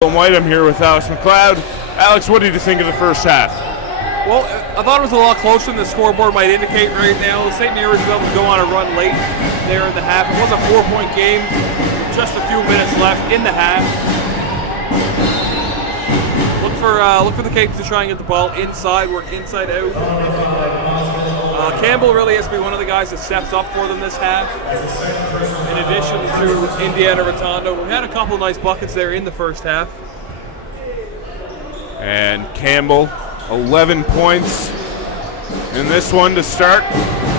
And White. I'm here with Alex McLeod. Alex, what did you think of the first half? Well, I thought it was a lot closer than the scoreboard might indicate right now. St. Mary's was able to go on a run late there in the half. It was a 4-point game, just a few minutes left in the half. Look for the Capes to try and get the ball inside, work inside out. Campbell really has to be one of the guys that steps up for them this half. In addition to Indiana Rotondo, we had a couple nice buckets there in the first half. And Campbell, 11 points in this one to start.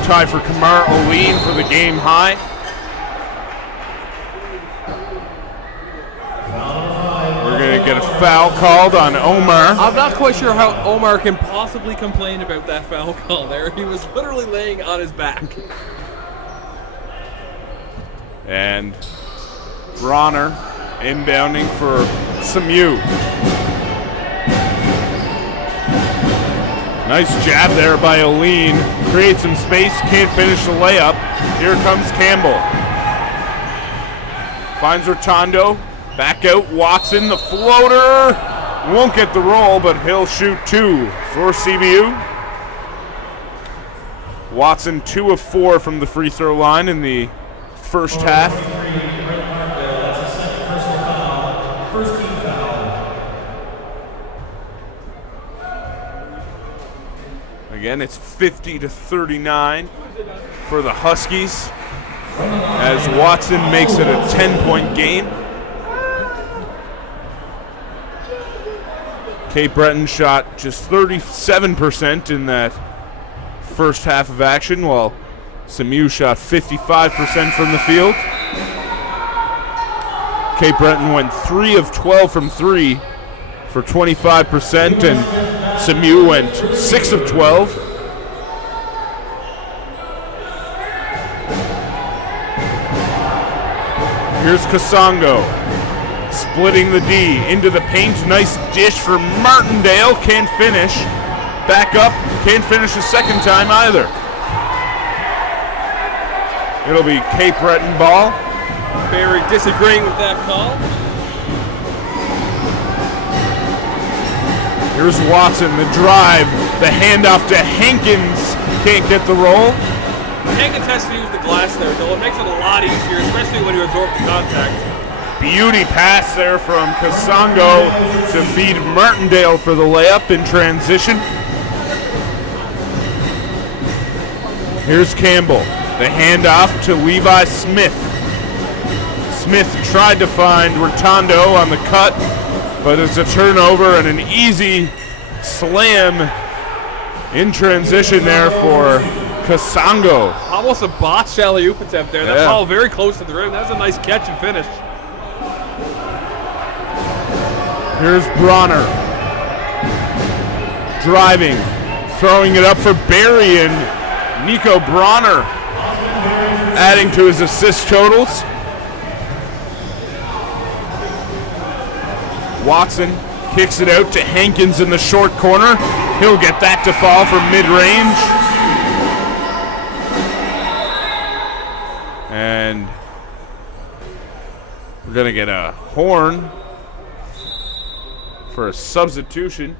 Tie for Kamar Oleen for the game high. We're going to get a foul called on Omar. I'm not quite sure how Omar can possibly complain about that foul call there. He was literally laying on his back. And Bronner inbounding for SMU. Nice jab there by Oleen. Creates some space, can't finish the layup. Here comes Campbell. Finds Rotondo. Back out, Watson, the floater. Won't get the roll, but he'll shoot two for CBU. Watson 2 of 4 from the free throw line in the first half. Again, it's 50-39 for the Huskies as Watson makes it a 10-point game. Cape Breton shot just 37% in that first half of action, while SMU shot 55% from the field. Cape Breton went 3 of 12 from 3 for 25%, and SMU went 6 of 12. Here's Kasongo. Splitting the D into the paint. Nice dish for Martindale. Can't finish. Back up. Can't finish the second time either. It'll be Cape Breton ball. Barry disagreeing with that call. Here's Watson. The drive. The handoff to Hankins. Can't get the roll. Hankins has to use the glass there, though. It makes it a lot easier, especially when you absorb the contact. Beauty pass there from Kasongo to feed Martindale for the layup in transition. Here's Campbell. The handoff to Levi Smith. Smith tried to find Rotondo on the cut, but it's a turnover and an easy slam in transition there for Kasongo. Almost a botched alley-oop attempt there. That ball very close to the rim. That was a nice catch and finish. Here's Bronner. Driving. Throwing it up for Barry, and Nico Bronner adding to his assist totals. Watson kicks it out to Hankins in the short corner. He'll get that to fall from mid-range. And we're going to get a horn for a substitution.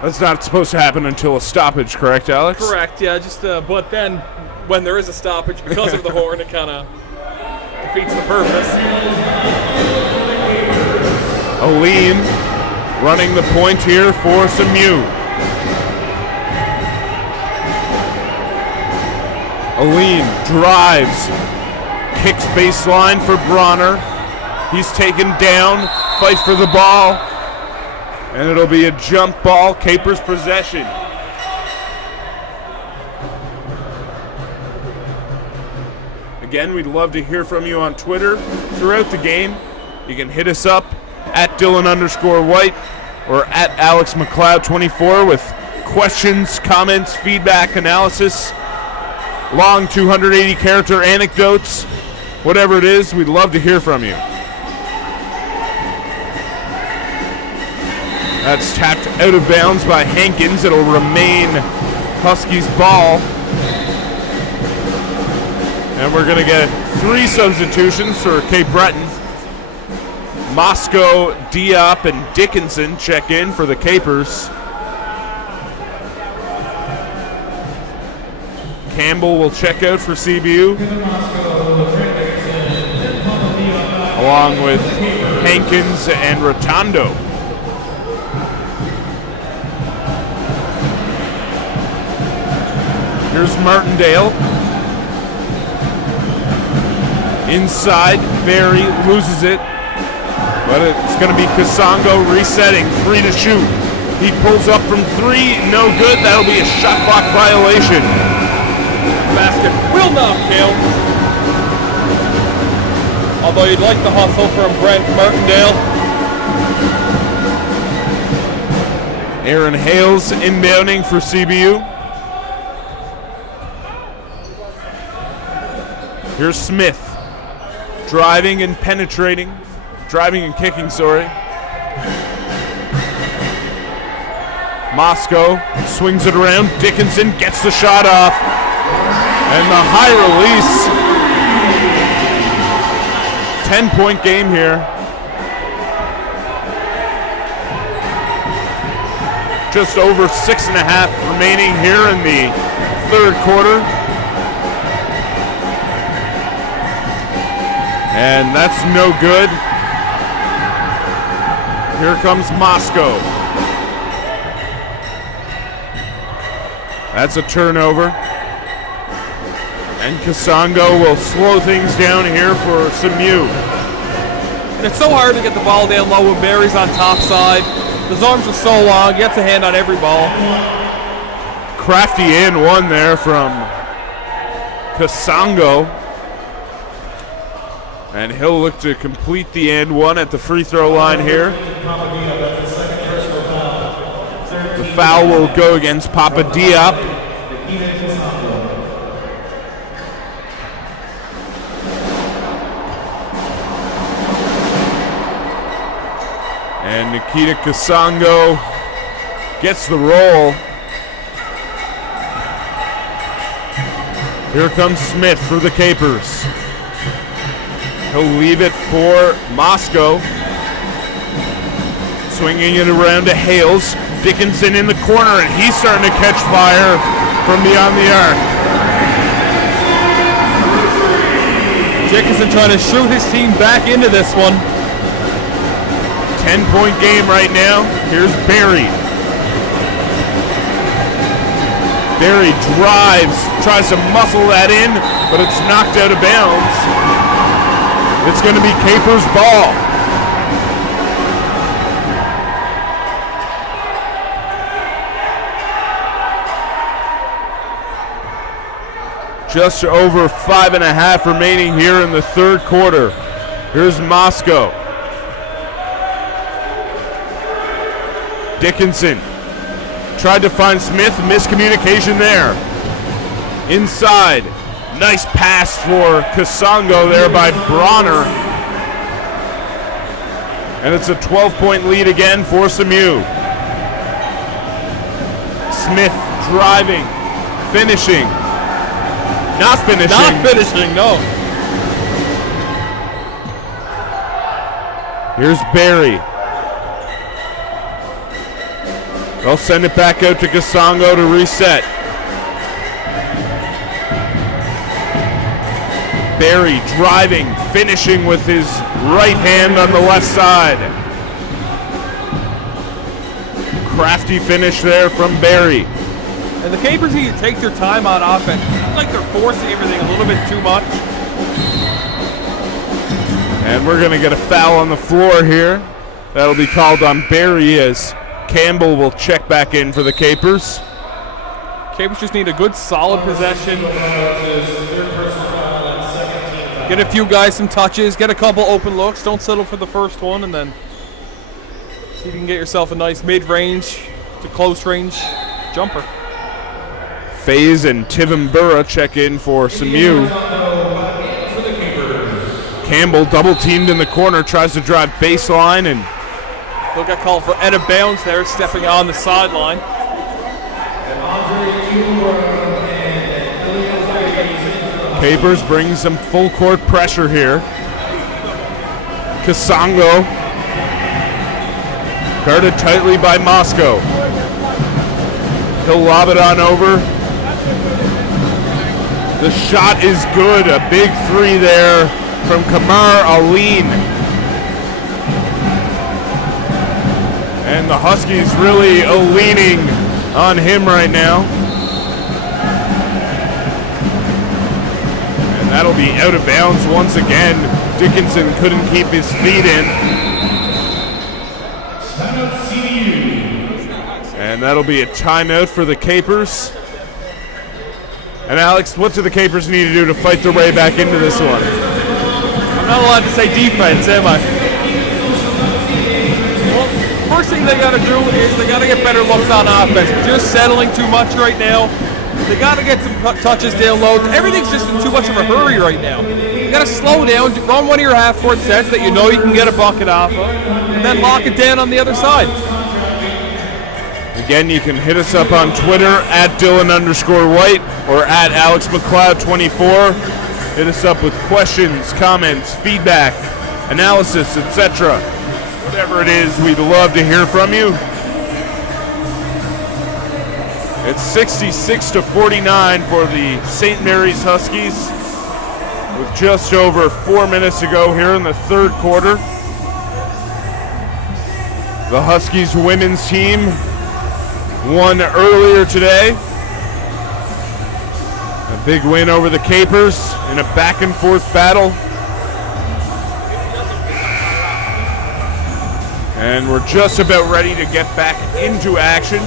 That's not supposed to happen until a stoppage, correct, Alex? Correct, yeah. But then when there is a stoppage because of the horn, it kind of defeats the purpose. Oleen running the point here for SMU. Oleen drives, kicks baseline for Bronner. He's taken down, fight for the ball, and it'll be a jump ball, Capers possession. Again, we'd love to hear from you on Twitter throughout the game. You can hit us up at Dylan_White or at Alex McLeod24 with questions, comments, feedback, analysis, long 280-character anecdotes, whatever it is, we'd love to hear from you. That's tapped out of bounds by Hankins. It'll remain Huskies ball. And we're going to get 3 substitutions for Cape Breton. Moscow, Diop, and Dickinson check in for the Capers. Campbell will check out for CBU, along with Hankins and Rotondo. Here's Martindale. Inside, Barry loses it, but it's going to be Kasongo resetting, 3 to shoot. He pulls up from 3, no good. That'll be a shot clock violation. Basket will not count. Although you'd like the hustle from Brent Martindale. Aaron Hales inbounding for CBU. Here's Smith. Driving and penetrating. Driving and kicking, sorry. Moscow swings it around. Dickinson gets the shot off. And the high release. 10-point game here. Just over 6.5 remaining here in the third quarter. And that's no good. Here comes Moscow. That's a turnover. And Kasongo will slow things down here for SMU. And it's so hard to get the ball down low when Barry's on top side. His arms are so long, he gets a hand on every ball. Crafty in one there from Kasongo. And he'll look to complete the and one at the free throw line here. The foul will go against Papa Diop. And Nikita Kasongo gets the roll. Here comes Smith for the Capers. He'll leave it for Moscow. Swinging it around to Hales. Dickinson in the corner, and he's starting to catch fire from beyond the arc. Dickinson trying to shoot his team back into this one. 10-point game right now. Here's Barry. Barry drives, tries to muscle that in, but it's knocked out of bounds. It's going to be Capers' ball. Just over 5.5 remaining here in the third quarter. Here's Moscow. Dickinson tried to find Smith, miscommunication there. Inside, nice pass for Kasongo there by Bronner. And it's a 12-point lead again for SMU. Smith driving, finishing. Not finishing. Not finishing, no. Here's Barry. They'll send it back out to Kasongo to reset. Barry driving, finishing with his right hand on the left side. Crafty finish there from Barry. And the Capers need to take their time on offense. It's like they're forcing everything a little bit too much. And we're going to get a foul on the floor here. That'll be called on Barry as Campbell will check back in for the Capers. Capers just need a good solid possession. Get a few guys some touches, get a couple open looks, don't settle for the first one, and then see if you can get yourself a nice mid-range to close-range jumper. FaZe and Tivambura check in for SMU. Campbell double teamed in the corner, tries to drive baseline, and He'll get called for out of bounds there, stepping on the sideline. Capers bringing some full court pressure here. Kasongo guarded tightly by Moscow. He'll lob it on over. The shot is good. A big three there from Kamar Aline. And the Huskies really leaning on him right now. And that'll be out of bounds once again. Dickinson couldn't keep his feet in. And that'll be a timeout for the Capers. And Alex, what do the Capers need to do to fight their way back into this one? I'm not allowed to say defense, am I? Well, first thing they got to do is they got to get better looks on offense. They're just settling too much right now. They got to get some touches down low. Everything's just in too much of a hurry right now. You got to slow down, run one of your half-court sets that you know you can get a bucket off of, and then lock it down on the other side. Again, you can hit us up on Twitter at Dylan_White or at AlexMcLeod24. Hit us up with questions, comments, feedback, analysis, etc. Whatever it is, we'd love to hear from you. It's 66-49 for the St. Mary's Huskies with just over 4 minutes to go here in the third quarter. The Huskies women's team won earlier today. A big win over the Capers in a back-and-forth battle. And we're just about ready to get back into action.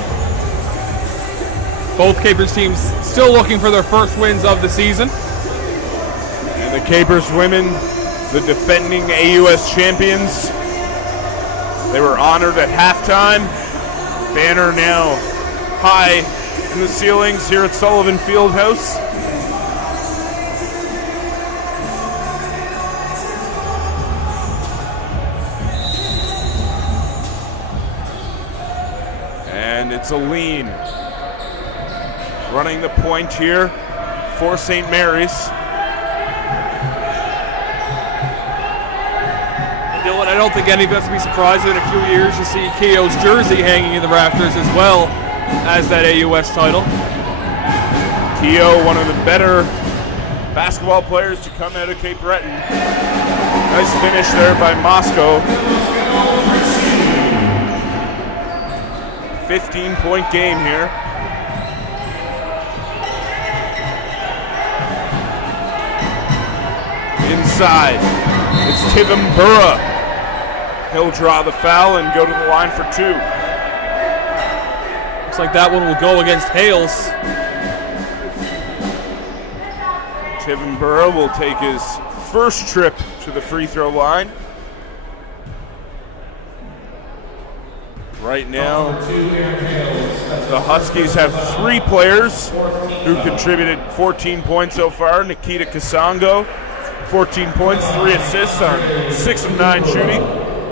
Both Capers teams still looking for their first wins of the season. And the Capers women, the defending AUS champions, they were honored at halftime. Banner now high in the ceilings here at Sullivan Fieldhouse. And it's Aline running the point here for St. Mary's. Dylan, I don't think any of us will be surprised in a few years to see Keogh's jersey hanging in the rafters as well as that AUS title. Keogh, one of the better basketball players to come out of Cape Breton. Nice finish there by Moscow. 15-point game here. Inside, it's Tivim Burra. He'll draw the foul and go to the line for two. Looks like that one will go against Hales. Tivim Burra will take his first trip to the free throw line. Right now, the Huskies have three players who contributed 14 points so far. Nikita Kasongo, 14 points, 3 assists on 6 of 9 shooting.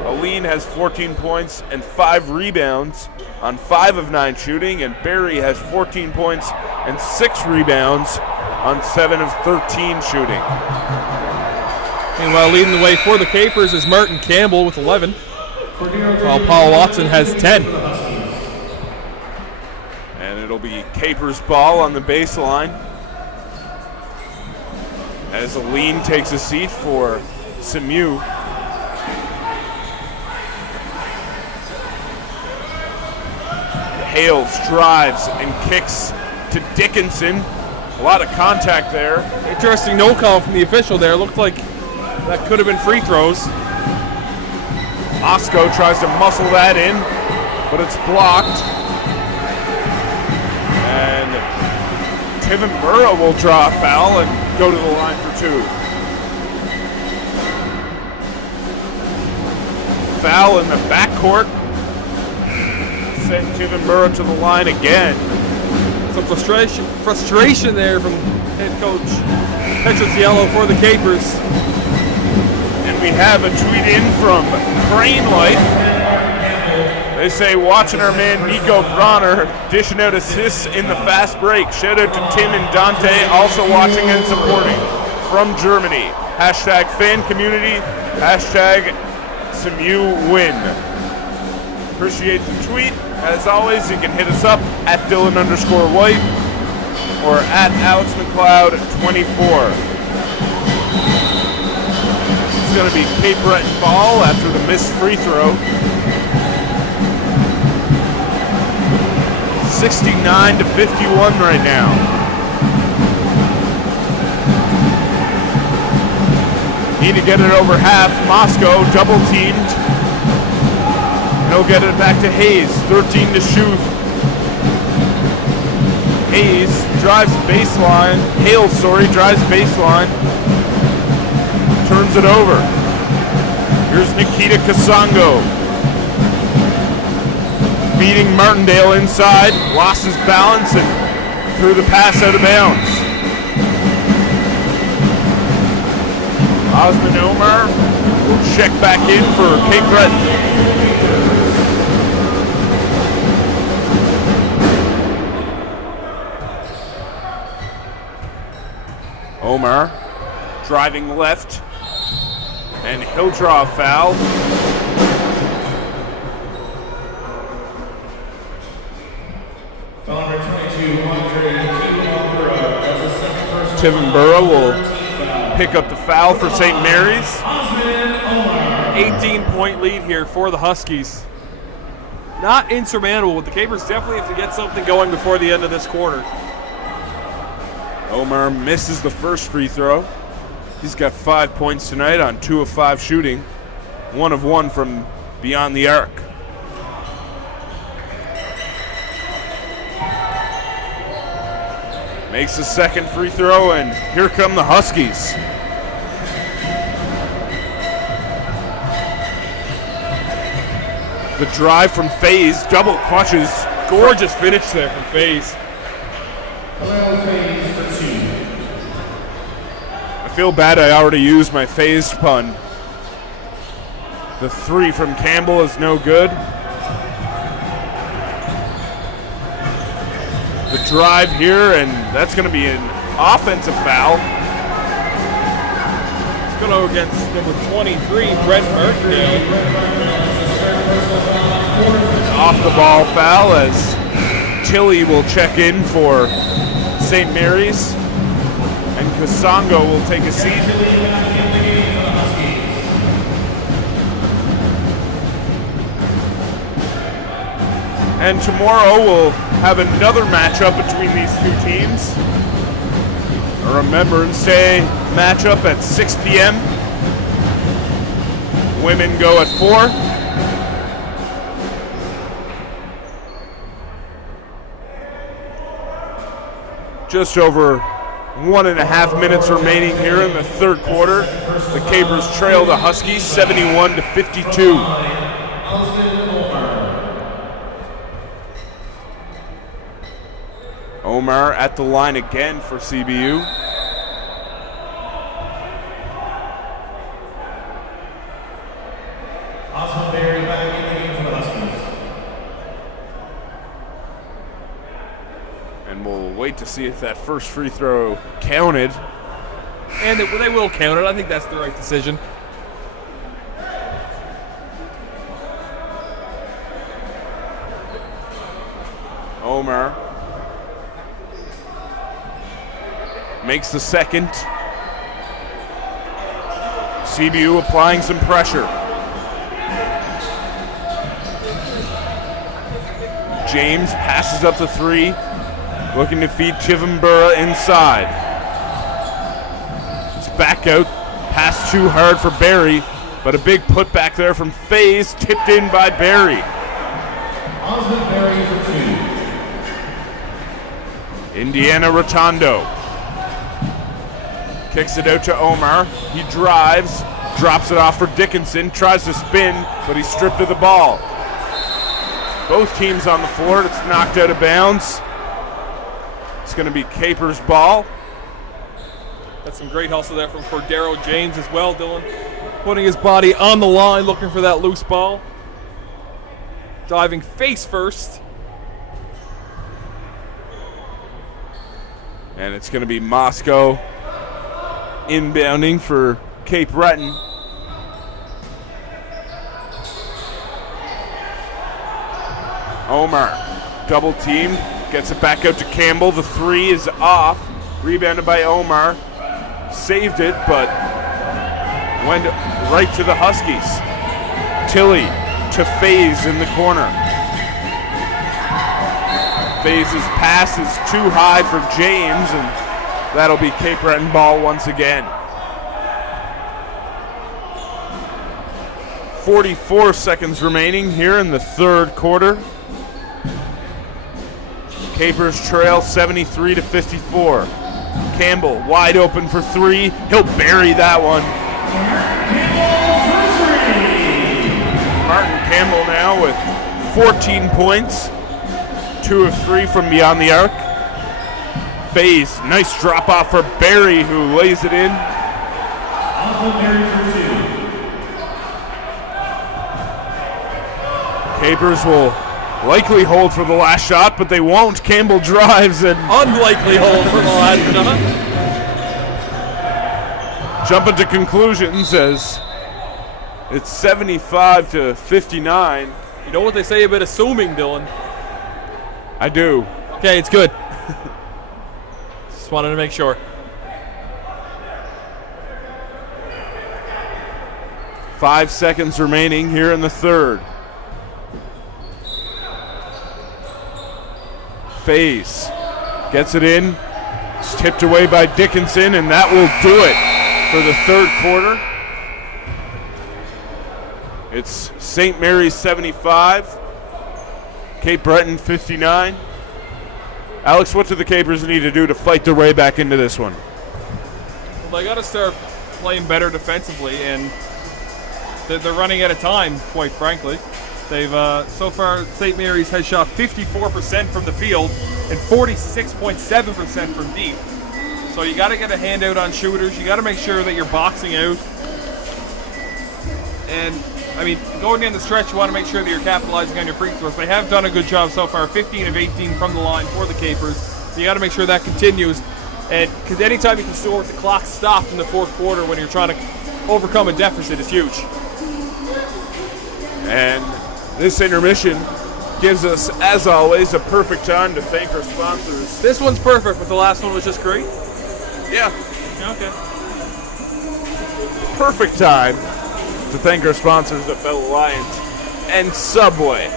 Aline has 14 points and 5 rebounds on 5 of 9 shooting. And Barry has 14 points and 6 rebounds on 7 of 13 shooting. Meanwhile, leading the way for the Capers is Martin Campbell with 11, while Paul Watson has 10. And it'll be Capers ball on the baseline as Aline takes a seat for SMU. Hales drives and kicks to Dickinson. A lot of contact there. Interesting no call from the official there. Looked like that could have been free throws. Moscow tries to muscle that in, but it's blocked. And Tivim Burra will draw a foul and go to the line for two. Foul in the backcourt. Send Tivim Burra to the line again. Some frustration there from head coach Petrosiello for the Capers. And we have a tweet in from Crane Life They say watching our man Nico Bronner dishing out assists in the fast break. Shout out to Tim and Dante also watching and supporting from Germany. Hashtag fan community. Hashtag SMU win. Appreciate the tweet. As always, you can hit us up at Dylan_White or at Alex McLeod 24. It's going to be Cape Breton ball after the missed free throw. 69-51 right now. Need to get it over half. Moscow double teamed. He'll get it back to Hayes. 13 to shoot. Hayes drives baseline. Hales, drives baseline. Turns it over. Here's Nikita Kasongo. Beating Martindale inside, lost his balance and threw the pass out of bounds. Osman Omar will check back in for Cape Breton. Omar driving left, and he'll draw a foul. Tivenborough will pick up the foul for St. Mary's. 18-point lead here for the Huskies. Not insurmountable, but the Capers definitely have to get something going before the end of this quarter. Omar misses the first free throw. He's got 5 points tonight on 2 of 5 shooting. 1 of 1 from beyond the arc. Makes the second free throw, and here come the Huskies. The drive from FaZe, double clutches. Gorgeous finish there from FaZe. I feel bad I already used my FaZe pun. The three from Campbell is no good. The drive here, and that's going to be an offensive foul. It's going to go against number 23, Brent Martindale. Off the ball foul as Tilly will check in for St. Mary's, and Kasongo will take a seat. And tomorrow we'll have another matchup between these two teams. A Remembrance Day matchup at 6 p.m. Women go at 4. Just over 1.5 minutes remaining here in the third quarter. The Capers trail the Huskies 71-52. Omar at the line again for CBU. Osman Berry back in the game for the Huskies. And we'll wait to see if that first free throw counted. And they will count it. I think that's the right decision. Omar makes the second. CBU applying some pressure. James passes up the 3, looking to feed Tivenborough inside. It's back out, pass too hard for Barry, but a big putback there from FaZe, tipped in by Barry. Osman Berry for 2. Indiana Rotondo kicks it out to Omar. He drives, drops it off for Dickinson, tries to spin, but he's stripped of the ball. Both teams on the floor. It's knocked out of bounds. It's going to be Capers' ball. That's some great hustle there from Cordero James as well, Dylan. Putting his body on the line, looking for that loose ball. diving face first. And it's going to be Moscow inbounding for Cape Breton. Omar, double teamed, gets it back out to Campbell. The three is off. Rebounded by Omar. Saved it, but went right to the Huskies. Tilly to FaZe in the corner. FaZe's pass is too high for James, and that'll be Cape Breton ball once again. 44 seconds remaining here in the third quarter. Capers trail 73-54. Campbell wide open for three. He'll bury that one. Martin Campbell now with 14 points. 2 of 3 from beyond the arc. FaZe, nice drop off for Barry, who lays it in. Capers will likely hold for the last shot, but they won't. Campbell drives and Unlikely hold for the last shot. jumping to conclusions as it's 75-59. You know what they say about assuming, Dylan? I do. Okay, it's good. Just wanted to make sure. Five seconds remaining here in the third. FaZe gets it in. It's tipped away by Dickinson, and that will do it for the third quarter. It's St. Mary's 75, Cape Breton 59. Alex, what do the Capers need to do to fight their way back into this one? Well, they got to start playing better defensively, and they're running out of time, quite frankly. They've so far, St. Mary's has shot 54% from the field and 46.7% from deep. So you got to get a handout on shooters. You got to make sure that you're boxing out. And I mean, going down the stretch, you want to make sure that you're capitalizing on your free throws. They have done a good job so far, 15 of 18 from the line for the Capers. So you got to make sure that continues. And because anytime you can score with the clock stopped in the fourth quarter when you're trying to overcome a deficit is huge. And this intermission gives us, as always, a perfect time to thank our sponsors. This one's perfect, but the last one was just great. Yeah, Okay. perfect time to thank our sponsors at Bell Alliance and Subway.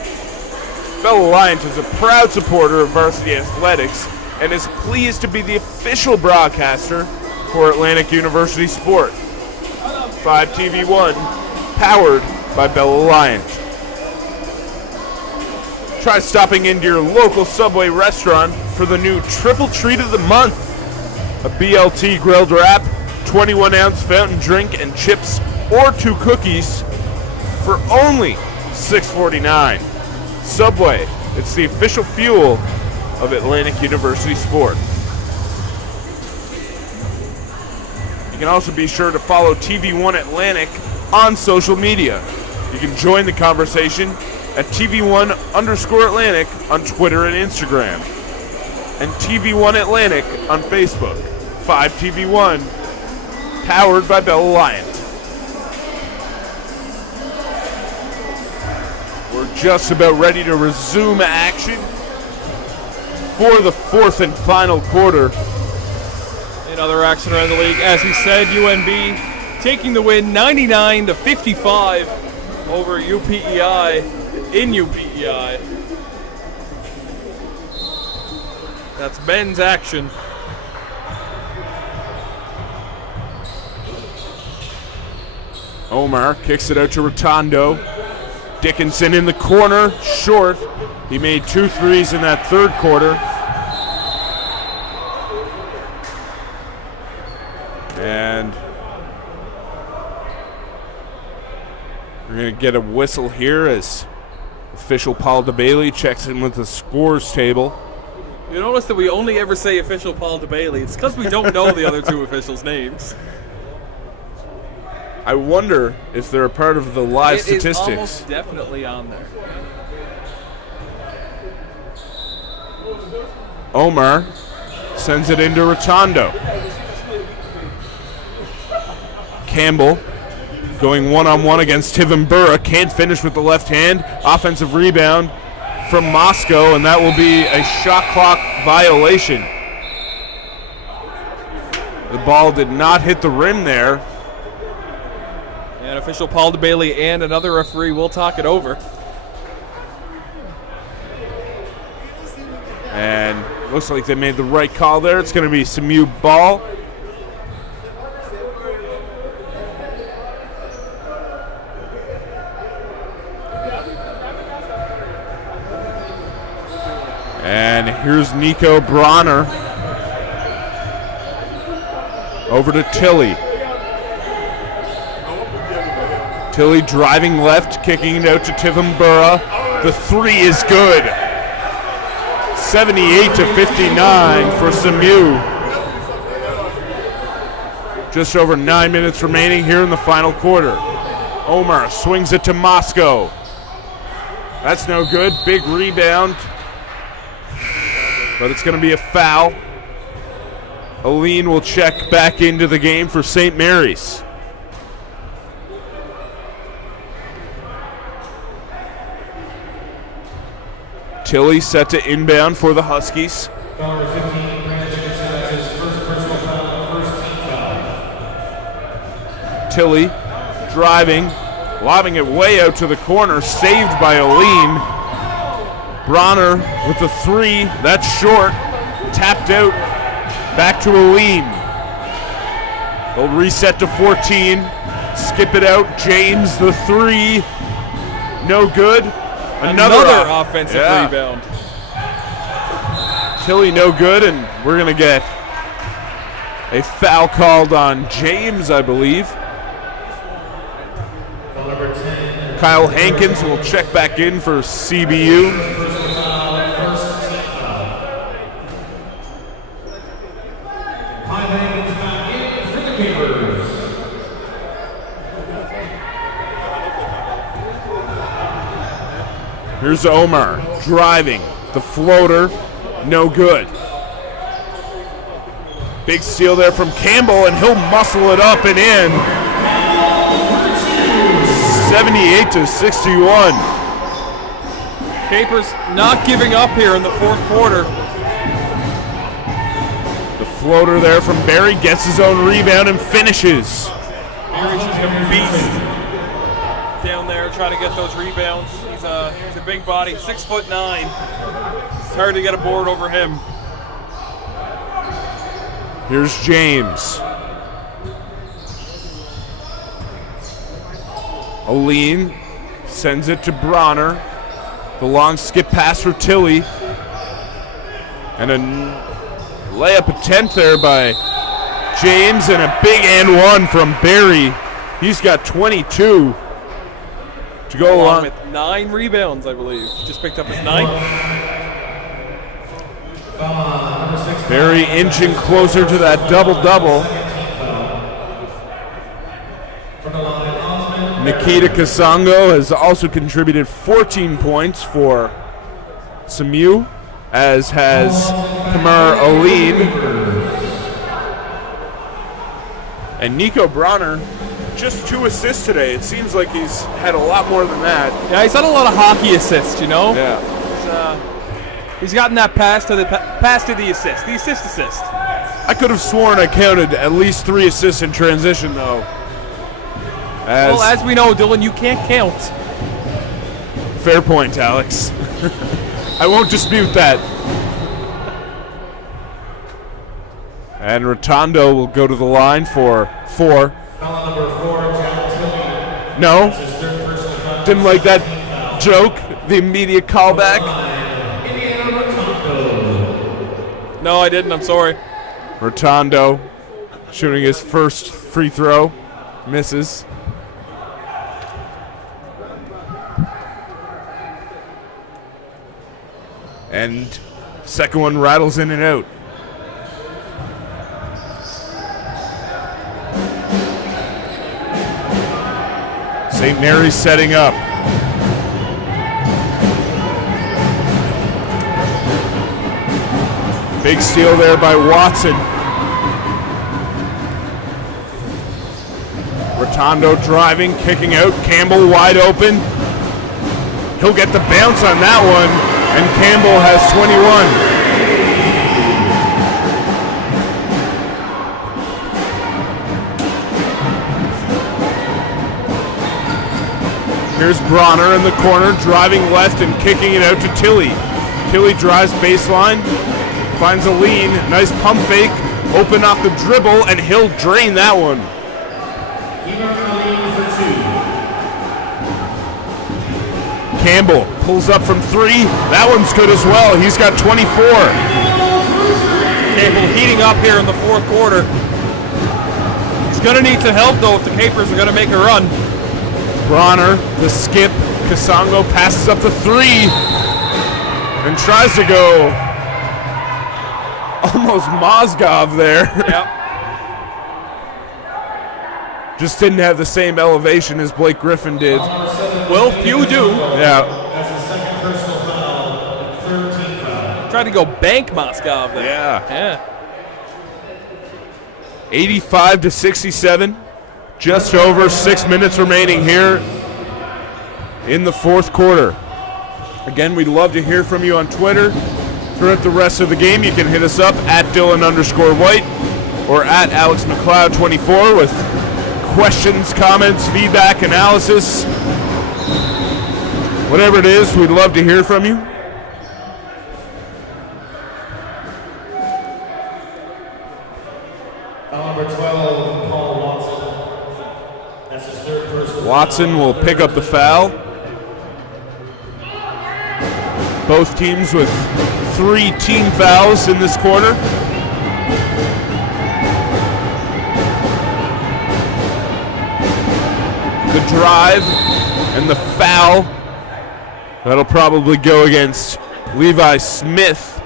Bell Alliance is a proud supporter of varsity athletics and is pleased to be the official broadcaster for Atlantic University Sport. 5TV1, powered by Bell Alliance. Try stopping into your local Subway restaurant for the new Triple Treat of the Month. A BLT grilled wrap, 21-ounce fountain drink, and chips or 2 cookies for only $6.49. Subway, it's the official fuel of Atlantic University Sport. You can also be sure to follow TV1 Atlantic on social media. You can join the conversation at TV1_Atlantic on Twitter and Instagram, and TV1 Atlantic on Facebook. 5TV1, powered by Bell Alliance. We're just about ready to resume action for the fourth and final quarter. In other action around the league, as he said, UNB taking the win 99-55 over UPEI in UPEI. That's men's action. Omar kicks it out to Rotondo. Dickinson in the corner, short. He made 2 threes in that third quarter. And we're going to get a whistle here as official Paul DeBailey checks in with the scores table. You notice that we only ever say official Paul DeBailey. It's because we don't know the other 2 officials' names. I wonder if they're a part of the live statistics. It is almost definitely on there. Omar sends it into Rotondo. Campbell going one-on-one against Tivambura. Can't finish with the left hand. Offensive rebound from Moscow, and that will be a shot clock violation. The ball did not hit the rim there. And official Paul DeBailey and another referee will talk it over. And looks like they made the right call there. It's going to be SMU ball. And here's Nico Bronner over to Tilly. Tilly driving left, kicking it out to Tivambura. The three is good. 78-59 for SMU. Just over 9 minutes remaining here in the final quarter. Omar swings it to Moscow. That's no good. Big rebound. But it's going to be a foul. Aline will check back into the game for St. Mary's. Tilly set to inbound for the Huskies. Number 15, Brandon Richardson, that's his first personal foul, first team foul. Tilly driving, lobbing it way out to the corner, saved by Aline. Bronner with the three, that's short, tapped out, back to Aline. They'll reset to 14, skip it out, James the three, no good. Another offensive rebound. Tilly no good, and we're going to get a foul called on James, I believe. Number 10. Kyle Hankins will check back in for CBU. Kyle Hankins back in for the Capers. Here's Omar driving. The floater, no good. Big steal there from Campbell, and he'll muscle it up and in. 78-61. Capers not giving up here in the fourth quarter. The floater there from Barry gets his own rebound and finishes. Barry's just a beast down there trying to get those rebounds. He's a big body, 6'9". It's hard to get a board over him. Here's James. Aline sends it to Bronner. The long skip pass for Tilly. And a layup attempt there by James, and a big and one from Barry. He's got 22 to go along with 9 rebounds, I believe. Just picked up his 9th. Barry inching closer to that double-double. Nikita Kasongo has also contributed 14 points for SMU, as has Kamar Aline. And Nico Bronner, just 2 assists today. It seems like he's had a lot more than that. Yeah, he's had a lot of hockey assists, you know? Yeah. He's gotten that pass to the assist, the assist. I could have sworn I counted at least 3 assists in transition, though. As we know, Dylan, you can't count. Fair point, Alex. I won't dispute that. And Rotondo will go to the line for 4. Foul number 4, Jack Tilly. No, That's his third personal foul. didn't like that joke, the immediate callback. Indiana Rotondo. No, I didn't. I'm sorry. Rotondo shooting his first free throw, misses. And second one rattles in and out. St. Mary's setting up. Big steal there by Watson. Rotondo driving, kicking out. Campbell wide open. He'll get the bounce on that one, and Campbell has 21. Here's Bronner in the corner, driving left and kicking it out to Tilley. Tilley drives baseline, finds a lean, nice pump fake, open off the dribble, and he'll drain that one. Campbell pulls up from 3. That one's good as well. He's got 24. Campbell heating up here in the fourth quarter. He's going to need some help, though, if the Capers are going to make a run. Bronner, the skip. Kasongo passes up the 3 and tries to go almost Mozgov there. Yep. Just didn't have the same elevation as Blake Griffin did. Well, few do. Yeah. That's his second personal foul, 13 foul. Tried to go bank Moskov there. Yeah. 85-67. Just over 6 minutes remaining here in the fourth quarter. Again, we'd love to hear from you on Twitter. Throughout the rest of the game, you can hit us up at Dylan_White or at AlexMcLeod24 with questions, comments, feedback, analysis. Whatever it is, we'd love to hear from you. Number 12, Paul Watson. That's his third personal. Watson will pick up the foul. Both teams with 3 team fouls in this quarter. The drive and the foul. That'll probably go against Levi Smith.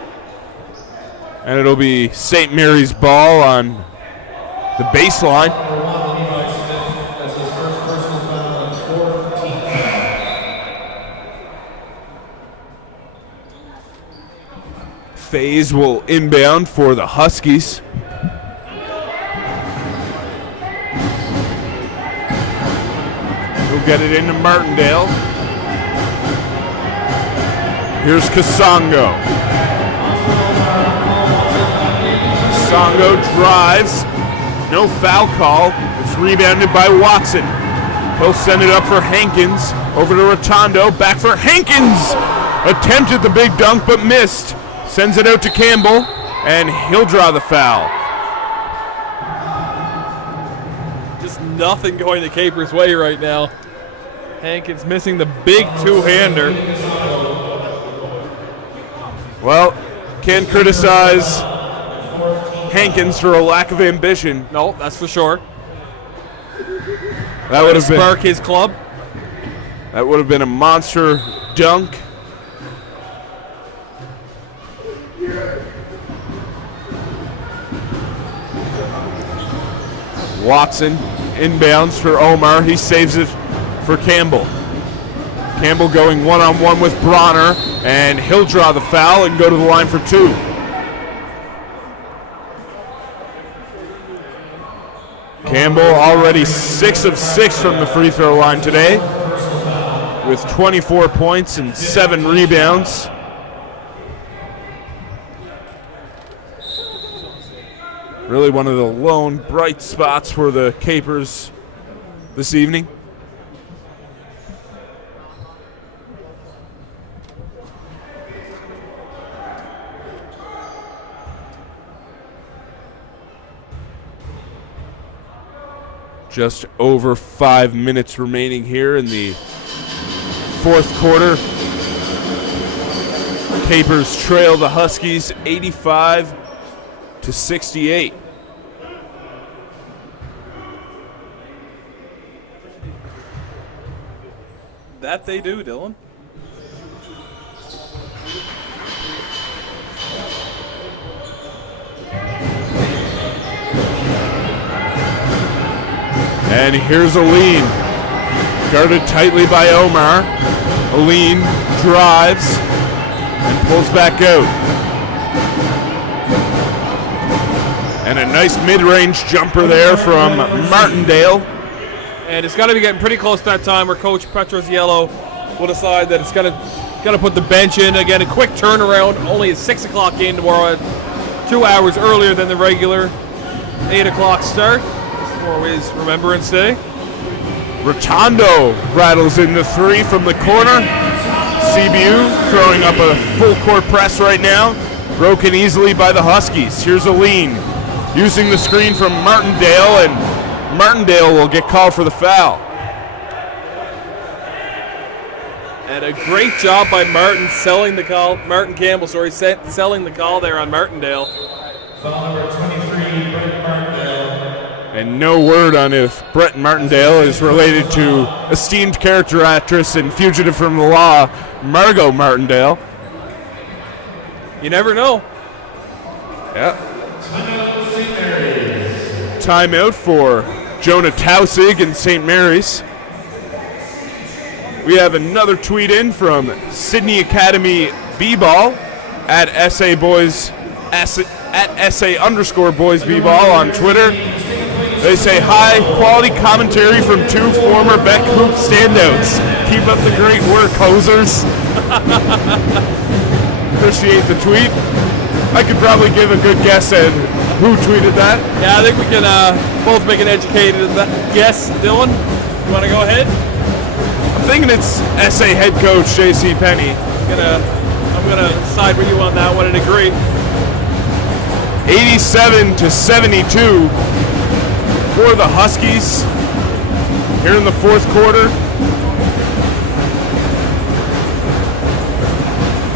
And it'll be St. Mary's ball on the baseline. Number 1, Levi Smith. That's his first personal foul and 4th team foul. FaZe will inbound for the Huskies. He'll get it into Martindale. Here's Kasongo. Kasongo drives. No foul call. It's rebounded by Watson. He'll send it up for Hankins. Over to Rotondo. Back for Hankins. Attempted the big dunk but missed. Sends it out to Campbell. And he'll draw the foul. Just nothing going the Capers' way right now. Hankins missing the big two-hander. Well, can't criticize Hankins for a lack of ambition. No, that's for sure. That would have Spark been his club. that would have been a monster dunk. Watson inbounds for Omar. He saves it for Campbell. Campbell going one-on-one with Bronner, and he'll draw the foul and go to the line for 2. Campbell already 6 of 6 from the free throw line today with 24 points and 7 rebounds. Really one of the lone bright spots for the Capers this evening. Just over 5 minutes remaining here in the fourth quarter. Capers trail the Huskies 85-68. That they do, Dylan. And here's Aline, guarded tightly by Omar. Aline drives and pulls back out. And a nice mid-range jumper there from Martindale. And it's got to be getting pretty close to that time where Coach Petrosiello will decide that it's got to put the bench in. Again, a quick turnaround, only a 6 o'clock game tomorrow, 2 hours earlier than the regular 8 o'clock start. Always Remembrance Day. Rotondo rattles in the 3 from the corner. CBU throwing up a full court press right now. Broken easily by the Huskies. Here's a lean. Using the screen from Martindale, and Martindale will get called for the foul. And a great job by Martin selling the call. Martin Campbell, sorry, selling the call there on Martindale. Foul number 23, Brett Martindale. And no word on if Brett Martindale is related to esteemed character actress and fugitive from the law, Margot Martindale. You never know. Yeah. Timeout for Jonah Tausig and St. Mary's. We have another tweet in from Sydney Academy B-Ball at SA Boys at SA_Boys B-Ball on Twitter. They say, high quality commentary from 2 former Beck Hoop standouts. Keep up the great work, hosers. Appreciate the tweet. I could probably give a good guess at who tweeted that. Yeah, I think we can both make an educated guess. Dylan, you want to go ahead? I'm thinking it's SA head coach J.C. Penney. I'm gonna side with you on that one and agree. 87-72 for the Huskies here in the 4th quarter.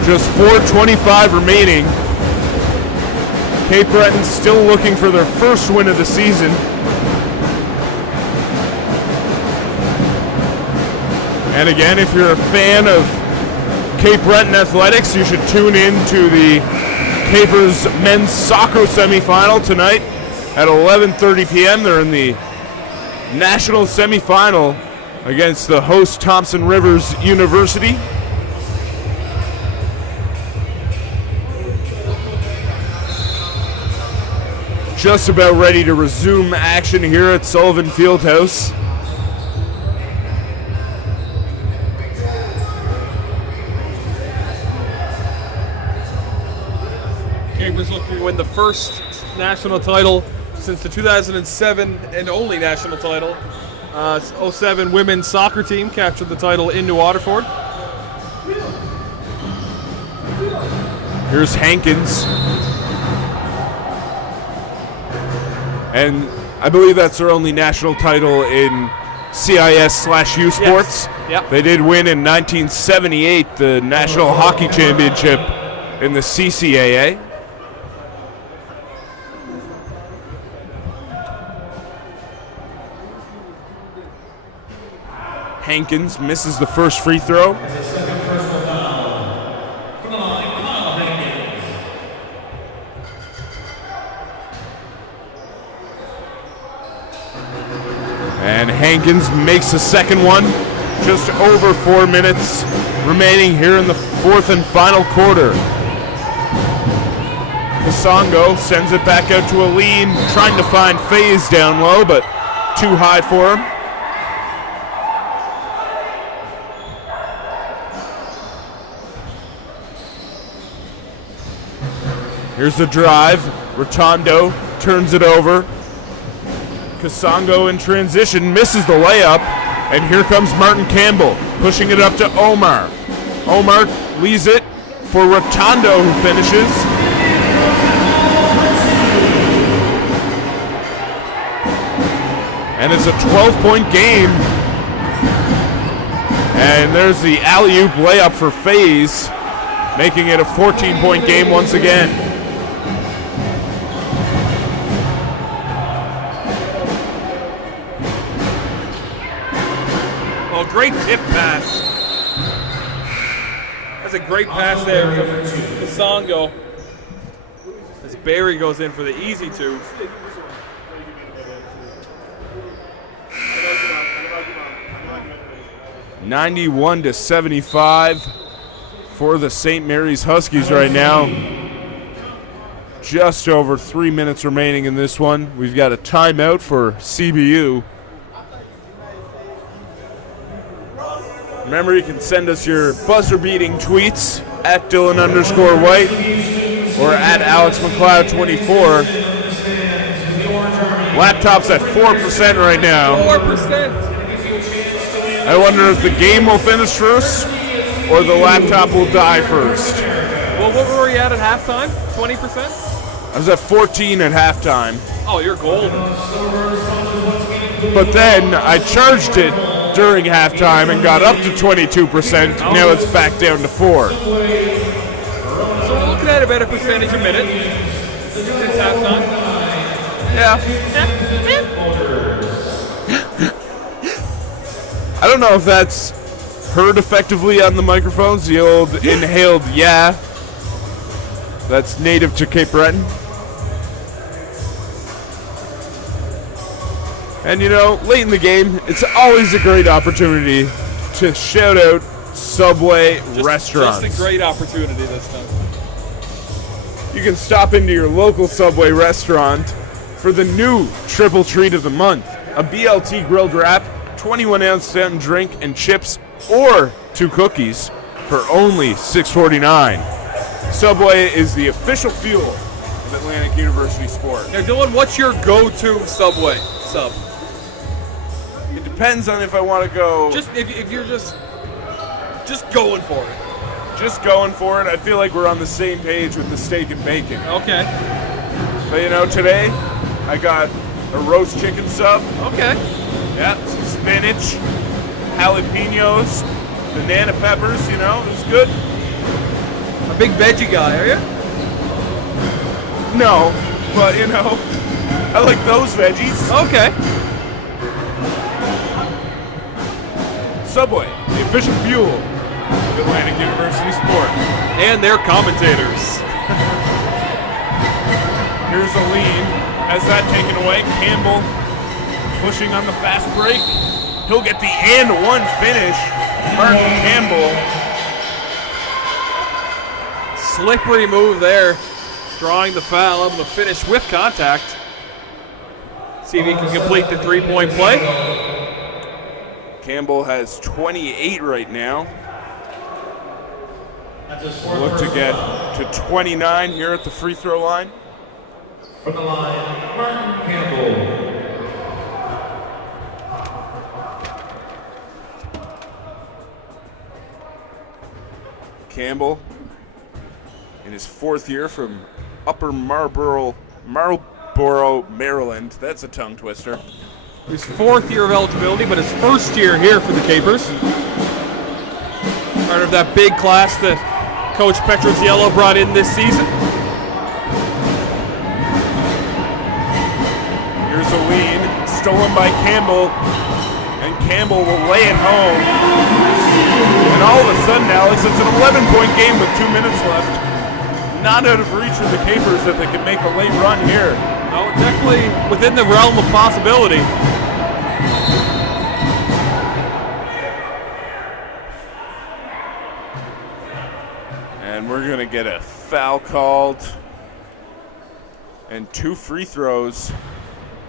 Just 4:25 remaining. Cape Breton still looking for their first win of the season. And again, if you're a fan of Cape Breton athletics, you should tune in to the Capers men's soccer semifinal tonight at 11:30 p.m. They're in the national semifinal against the host Thompson Rivers University. Just about ready to resume action here at Sullivan Fieldhouse. Capers looking to win the first national title since the 2007 and only national title. 07 women's soccer team captured the title in New Waterford. Here's Hankins. And I believe that's their only national title in CIS/U sports. Yes. Yep. They did win in 1978 the National Hockey Championship in the CCAA. Hankins misses the first free throw. And Hankins makes the second one. Just over 4 minutes remaining here in the 4th and final quarter. Kasongo sends it back out to a lean, trying to find FaZe down low, but too high for him. Here's the drive. Rotondo turns it over. Kasongo in transition misses the layup, and here comes Martin Campbell pushing it up to Omar. Omar leaves it for Rotondo, who finishes. And it's a 12-point game. And there's the alley-oop layup for FaZe, making it a 14-point game once again. Great tip pass. That's a great pass there from Kasongo. As Barry goes in for the easy 2. $91-75 for the St. Mary's Huskies right now. just over 3 minutes remaining in this one. We've got a timeout for CBU. Remember, you can send us your buzzer-beating tweets at Dylan_White or at AlexMcLeod24. Laptop's at 4% right now. 4%. I wonder if the game will finish first or the laptop will die first. Well, what were you at halftime? 20%? I was at 14 at halftime. Oh, you're golden. But then I charged it during halftime and got up to 22%. Now it's back down to 4. So we're looking at about a percentage a minute since halftime. Yeah. I don't know if that's heard effectively on the microphones, the old inhaled yeah. That's native to Cape Breton. And you know, late in the game, it's always a great opportunity to shout out Subway restaurants. Just a great opportunity this time. You can stop into your local Subway restaurant for the new triple treat of the month. A BLT grilled wrap, 21-ounce fountain drink, and chips, or 2 cookies for only $6.49. Subway is the official fuel of Atlantic University sport. Now, Dylan, what's your go-to Subway sub? It depends on if I want to go. Just if you're just going for it. Just going for it. I feel like we're on the same page with the steak and bacon. Okay. But you know, today I got a roast chicken sub. Okay. Yeah, some spinach, jalapenos, banana peppers. You know, it was good. A big veggie guy, are you? No, but you know, I like those veggies. Okay. Subway, the official fuel of Atlantic University sport. And their commentators. Here's a lead. Has that taken away. Campbell pushing on the fast break. He'll get the and one finish. Martin Campbell. Slippery move there. Drawing the foul, able to finish with contact. See if he can complete the three-point play. Campbell has 28 right now. Look to get to 29 here at the free throw line. From the line, Martin Campbell. Campbell, in his 4th year from Upper Marlboro, Maryland. That's a tongue twister. His 4th year of eligibility, but his 1st year here for the Capers. Part of that big class that Coach Petroziello brought in this season. Here's a lead, stolen by Campbell, and Campbell will lay it home. And all of a sudden, Alex, it's an 11-point game with 2 minutes left. Not out of reach of the Capers if they can make a late run here. No, definitely within the realm of possibility. And we're going to get a foul called and 2 free throws.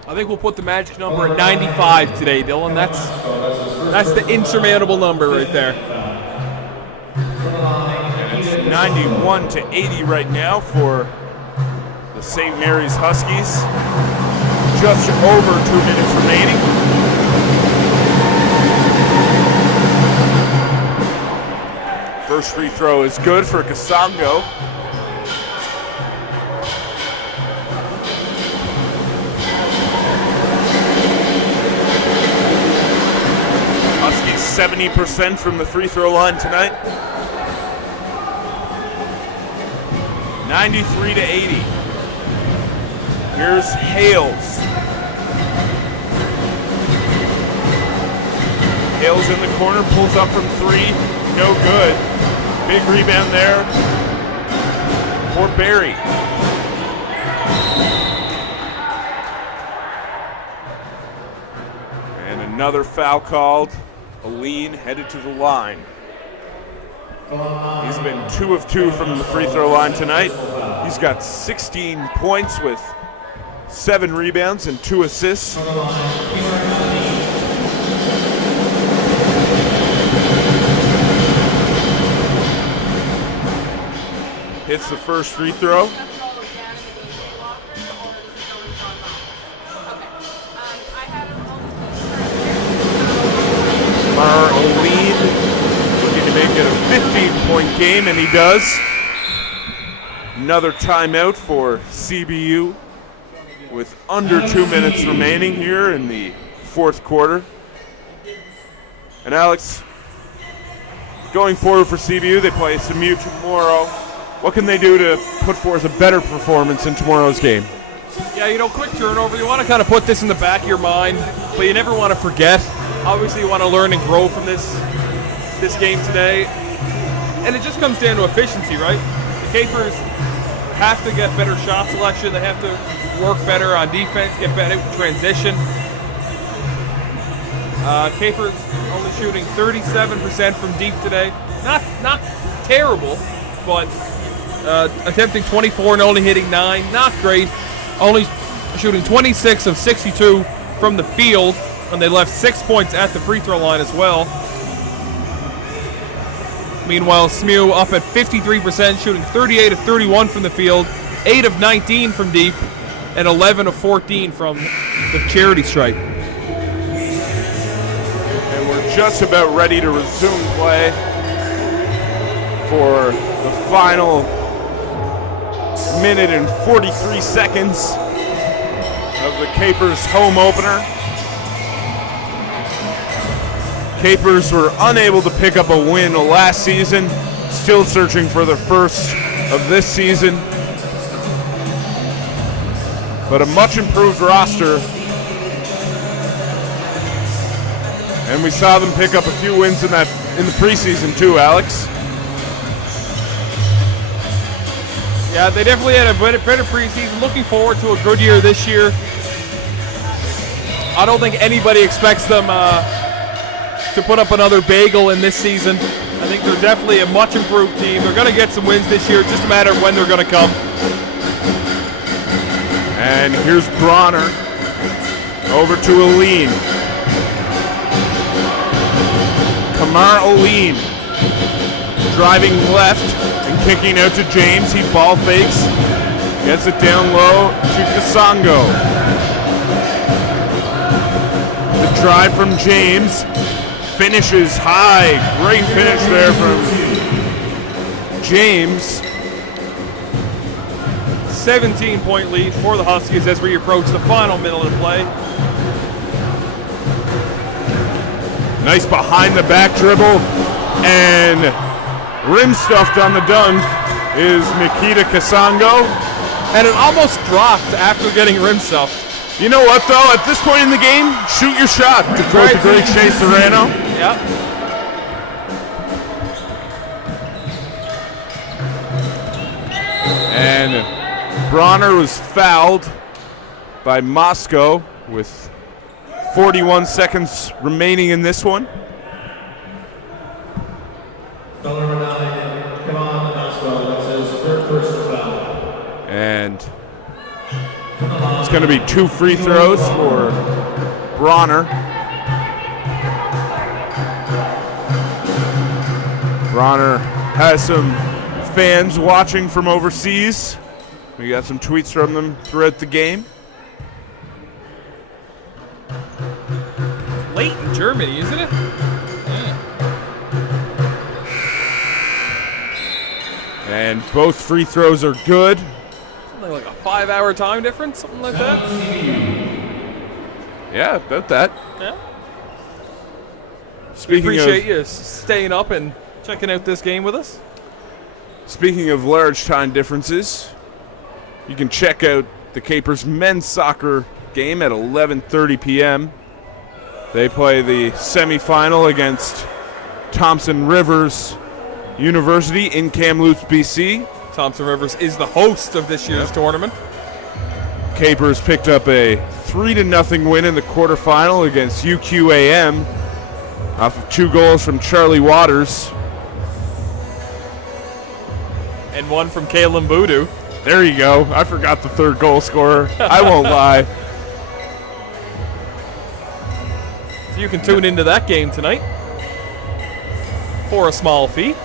I think we'll put the magic number at 95 today, Dylan. That's the insurmountable number right there. And it's 91 to 80 right now for the St. Mary's Huskies. Just over 2 minutes remaining. First free throw is good for Kasongo. Huskies 70% from the free throw line tonight. 93 to 80. Here's Hales. Hales in the corner, pulls up from 3. No good. Big rebound there for Barry. And another foul called. Aline headed to the line. He's been 2 of 2 from the free throw line tonight. He's got 16 points with 7 rebounds and 2 assists. Hits the first free throw. Marlene looking to make it a 15-point game, and he does. Another timeout for CBU with under 2 minutes remaining here in the fourth quarter. And Alex, going forward for CBU, they play SMU tomorrow. What can they do to put forth a better performance in tomorrow's game? Yeah, you know, quick turnover. You want to kind of put this in the back of your mind, but you never want to forget. Obviously, you want to learn and grow from this game today. And it just comes down to efficiency, right? The Capers have to get better shot selection. They have to work better on defense, get better in transition. Capers only shooting 37% from deep today. Not terrible, but attempting 24 and only hitting 9. Not great. Only shooting 26 of 62 from the field, and they left 6 points at the free throw line as well. Meanwhile, SMU up at 53%, shooting 38 of 31 from the field, 8 of 19 from deep, and 11 of 14 from the charity stripe. And we're just about ready to resume play for the final minute and 43 seconds of the Capers home opener. Capers were unable to pick up a win last season, still searching for their first of this season. But a much improved roster. And we saw them pick up a few wins in the preseason too, Alex. Yeah, they definitely had a better preseason. Looking forward to a good year this year. I don't think anybody expects them to put up another bagel in this season. I think they're definitely a much improved team. They're going to get some wins this year. It's just a matter of when they're going to come. And here's Bronner over to Aline. Kamar Aline driving left and kicking out to James. He ball fakes, gets it down low to Kasango. The drive from James, finishes high. Great finish there from James. 17-point lead for the Huskies as we approach the final minute of play. Nice behind the back dribble, and rim stuffed on the dunk is Nikita Kasango. And it almost dropped after getting rim stuffed. You know what, though? At this point in the game, shoot your shot, to quote the great Shea Serrano. Yep. And Bronner was fouled by Moscow with 41 seconds remaining in this one. Foul number 9, come on, Moscow. That's his third personal foul. And it's going to be 2 free throws for Bronner. Bronner has some fans watching from overseas. We got some tweets from them throughout the game. Late in Germany, isn't it? Yeah. And both free throws are good. Something like a 5-hour time difference, something like that. Yeah, about that. Yeah. Speaking you staying up and checking out this game with us. Speaking of large time differences, you can check out the Capers men's soccer game at 11:30 p.m. They play the semifinal against Thompson Rivers University in Kamloops, BC. Thompson Rivers is the host of this year's tournament. Capers picked up a 3-0 win in the quarterfinal against UQAM off of 2 goals from Charlie Waters. And one from Kalen Boudou. There you go. I forgot the third goal scorer. I won't lie. So you can tune into that game tonight for a small fee.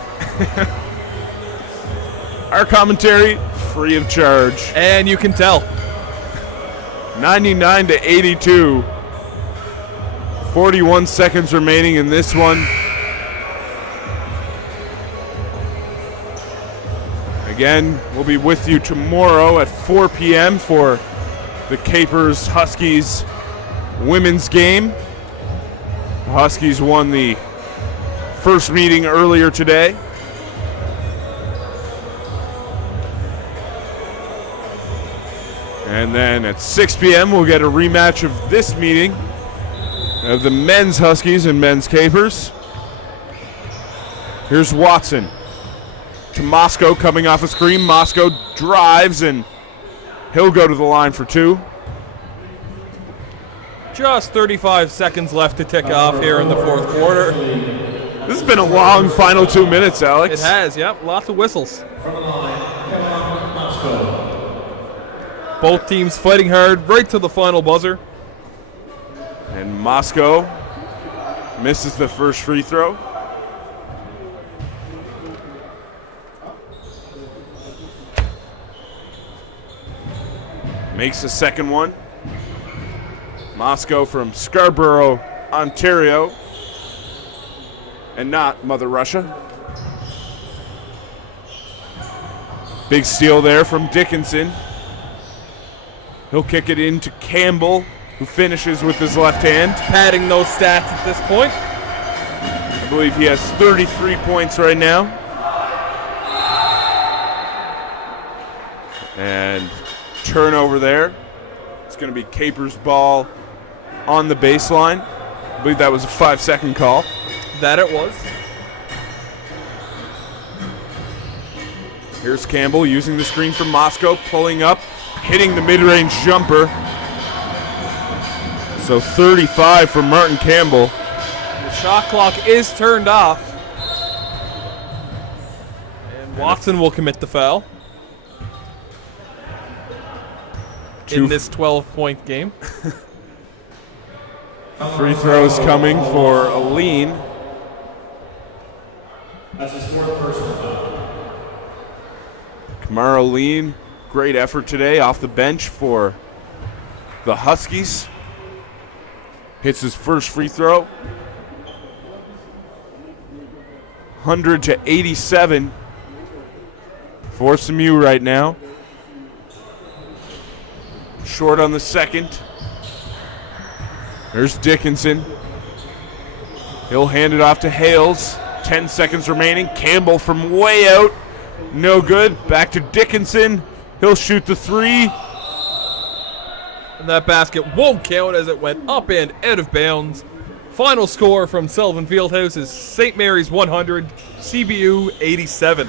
Our commentary, free of charge. And you can tell. 99-82. 41 seconds remaining in this one. Again, we'll be with you tomorrow at 4 p.m. for the Capers Huskies women's game. The Huskies won the first meeting earlier today. And then at 6 p.m. we'll get a rematch of this meeting of the men's Huskies and men's Capers. Here's Watson to Moscow coming off a screen. Moscow drives and he'll go to the line for two. Just 35 seconds left to tick off here in the fourth quarter. This has been a long final 2 minutes, Alex. It has, yep. Lots of whistles. Both teams fighting hard right to the final buzzer. And Moscow misses the first free throw. Makes the second one. Moscow from Scarborough, Ontario, and not Mother Russia. Big steal there from Dickinson. He'll kick it in to Campbell, who finishes with his left hand. Padding those stats at this point. I believe he has 33 points right now. And turnover there. It's going to be Capers' ball on the baseline. I believe that was a 5-second call. That it was. Here's Campbell using the screen from Moscow, pulling up, hitting the mid-range jumper. So 35 for Martin Campbell. The shot clock is turned off. And Watson will commit the foul in this 12-point game. Free throws coming for Aline. That's his fourth personal foul. Kamara Aline, great effort today off the bench for the Huskies. Hits his first free throw. 100-87 for SMU right now. Short on the second. There's Dickinson. He'll hand it off to Hales. 10 seconds remaining. Campbell from way out. No good. Back to Dickinson. He'll shoot the three. And that basket won't count as it went up and out of bounds. Final score from Sullivan Fieldhouse is St. Mary's 100, CBU 87.